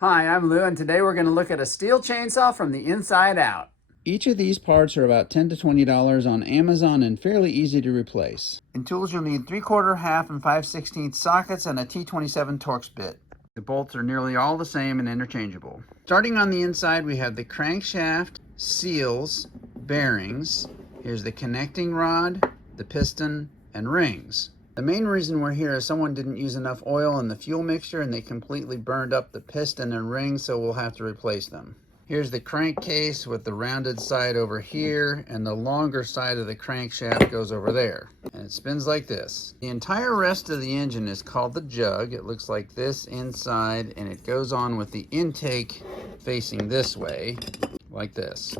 Hi, I'm Lou, and today we're going to look at a Stihl chainsaw from the inside out. Each of these parts are about $10 to $20 on Amazon and fairly easy to replace. In tools, you'll need 3/4, half, and 5/16 sockets and a T27 Torx bit. The bolts are nearly all the same and interchangeable. Starting on the inside, we have the crankshaft, seals, bearings. Here's the connecting rod, the piston, and rings. The main reason we're here is someone didn't use enough oil in the fuel mixture and they completely burned up the piston and rings, so we'll have to replace them. Here's the crankcase with the rounded side over here, and the longer side of the crankshaft goes over there. And it spins like this. The entire rest of the engine is called the jug. It looks like this inside, and it goes on with the intake facing this way, like this.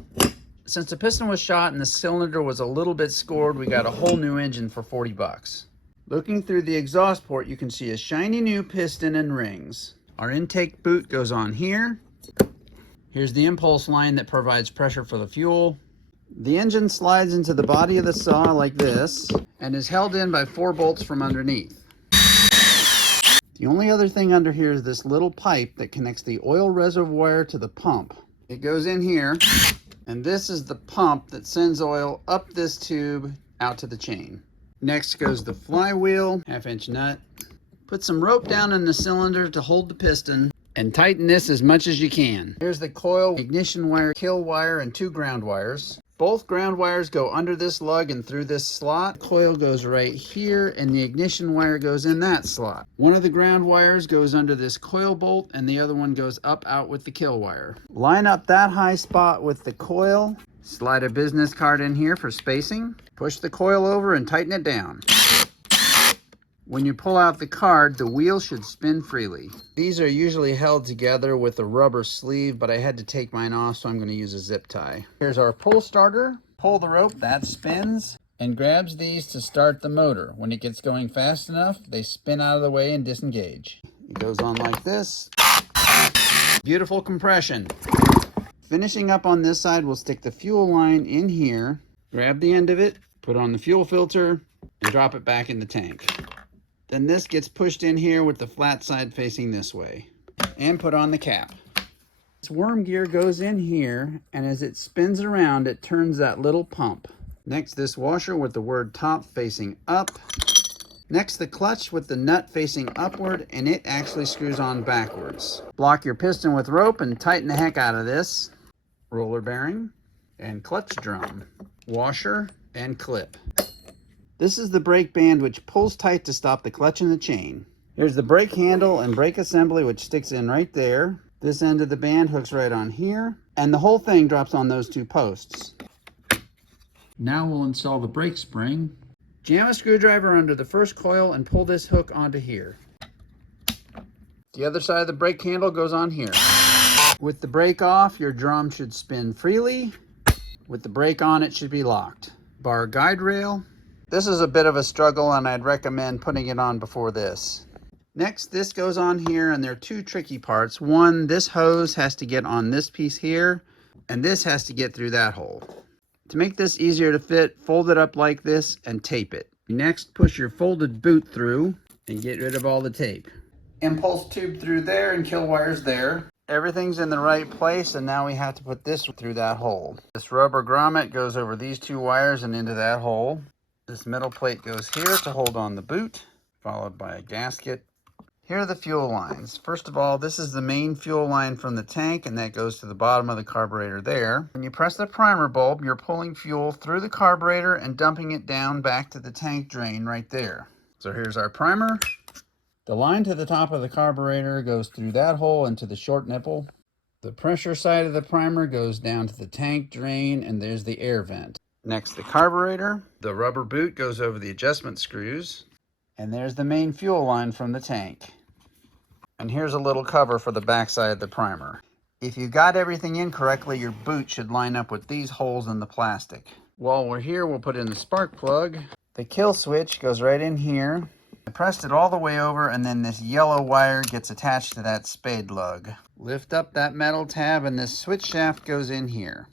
Since the piston was shot and the cylinder was a little bit scored, we got a whole new engine for 40 bucks. Looking through the exhaust port, you can see a shiny new piston and rings. Our intake boot goes on here. Here's the impulse line that provides pressure for the fuel. The engine slides into the body of the saw like this and is held in by 4 bolts from underneath. The only other thing under here is this little pipe that connects the oil reservoir to the pump. It goes in here, and this is the pump that sends oil up this tube out to the chain. Next goes the flywheel, 1/2-inch nut. Put some rope down in the cylinder to hold the piston and tighten this as much as you can. Here's the coil, ignition wire, kill wire, and 2 ground wires. Both ground wires go under this lug and through this slot. The coil goes right here and the ignition wire goes in that slot. One of the ground wires goes under this coil bolt and the other one goes up out with the kill wire. Line up that high spot with the coil. Slide a business card in here for spacing. Push the coil over and tighten it down. When you pull out the card, the wheel should spin freely. These are usually held together with a rubber sleeve, but I had to take mine off, so I'm going to use a zip tie. Here's our pull starter. Pull the rope, that spins, and grabs these to start the motor. When it gets going fast enough, they spin out of the way and disengage. It goes on like this. Beautiful compression. Finishing up on this side, we'll stick the fuel line in here, grab the end of it, put on the fuel filter, and drop it back in the tank. Then this gets pushed in here with the flat side facing this way, and put on the cap. This worm gear goes in here, and as it spins around, it turns that little pump. Next, this washer with the word top facing up. Next, the clutch with the nut facing upward, and it actually screws on backwards. Block your piston with rope and tighten the heck out of this. Roller bearing and clutch drum, washer and clip. This is the brake band, which pulls tight to stop the clutch and the chain. Here's the brake handle and brake assembly, which sticks in right there. This end of the band hooks right on here, and the whole thing drops on those 2 posts. Now we'll install the brake spring. Jam a screwdriver under the first coil and pull this hook onto here. The other side of the brake handle goes on here. With the brake off, your drum should spin freely. With the brake on, it should be locked. Bar guide rail. This is a bit of a struggle, and I'd recommend putting it on before this. Next, this goes on here, and there are 2 tricky parts. One, this hose has to get on this piece here, and this has to get through that hole. To make this easier to fit, fold it up like this and tape it. Next, push your folded boot through and get rid of all the tape. Impulse tube through there and kill wires there. Everything's in the right place, and now we have to put this through that hole. This rubber grommet goes over these 2 wires and into that hole. This metal plate goes here to hold on the boot, followed by a gasket. Here are the fuel lines. First of all, this is the main fuel line from the tank, and that goes to the bottom of the carburetor there. When you press the primer bulb, you're pulling fuel through the carburetor and dumping it down back to the tank drain right there. So here's our primer. The line to the top of the carburetor goes through that hole into the short nipple. The pressure side of the primer goes down to the tank drain, and there's the air vent. Next, the carburetor. The rubber boot goes over the adjustment screws. And there's the main fuel line from the tank. And here's a little cover for the back side of the primer. If you got everything in correctly, your boot should line up with these holes in the plastic. While we're here, we'll put in the spark plug. The kill switch goes right in here. I pressed it all the way over, and then this yellow wire gets attached to that spade lug. Lift up that metal tab, and this switch shaft goes in here.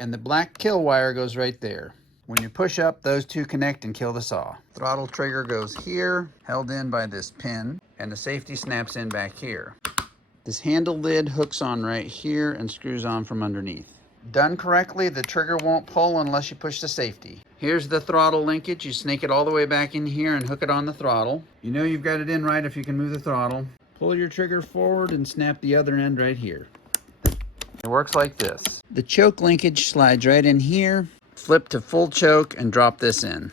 And the black kill wire goes right there. When you push up, those 2 connect and kill the saw. Throttle trigger goes here, held in by this pin, and the safety snaps in back here. This handle lid hooks on right here and screws on from underneath. Done correctly, the trigger won't pull unless you push the safety. Here's the throttle linkage. You snake it all the way back in here and hook it on the throttle. You know you've got it in right if you can move the throttle. Pull your trigger forward and snap the other end right here. It works like this. The choke linkage slides right in here. Flip to full choke and drop this in.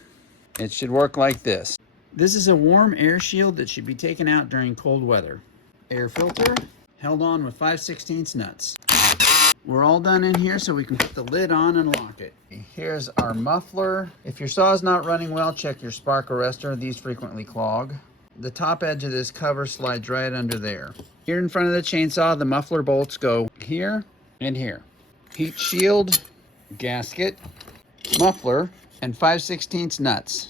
It should work like this. This is a warm air shield that should be taken out during cold weather. Air filter held on with 5/16 nuts. We're all done in here, so we can put the lid on and lock it. Here's our muffler. If your saw is not running well, check your spark arrestor. These frequently clog. The top edge of this cover slides right under there. Here in front of the chainsaw, the muffler bolts go here and here. Heat shield, gasket, muffler, and 5/16 nuts.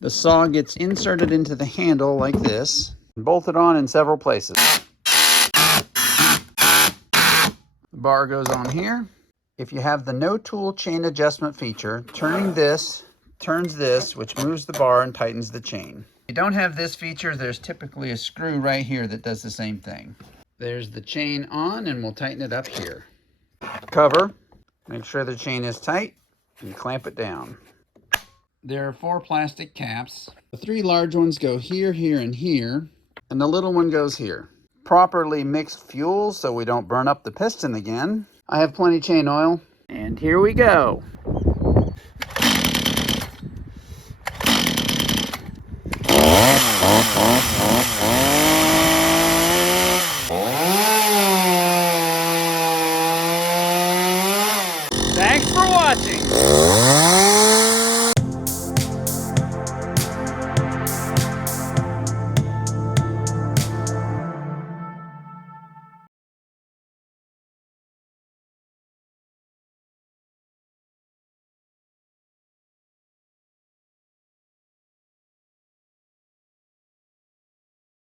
The saw gets inserted into the handle like this, and bolted on in several places. The bar goes on here. If you have the no tool chain adjustment feature, turning this turns this, which moves the bar and tightens the chain. If you don't have this feature, there's typically a screw right here that does the same thing. There's the chain on, and we'll tighten it up here. Cover, make sure the chain is tight, and clamp it down. There are 4 plastic caps. The 3 large ones go here, here, and here, and the little one goes here. Properly mixed fuel so we don't burn up the piston again. I have plenty chain oil, and here we go. Thanks for watching.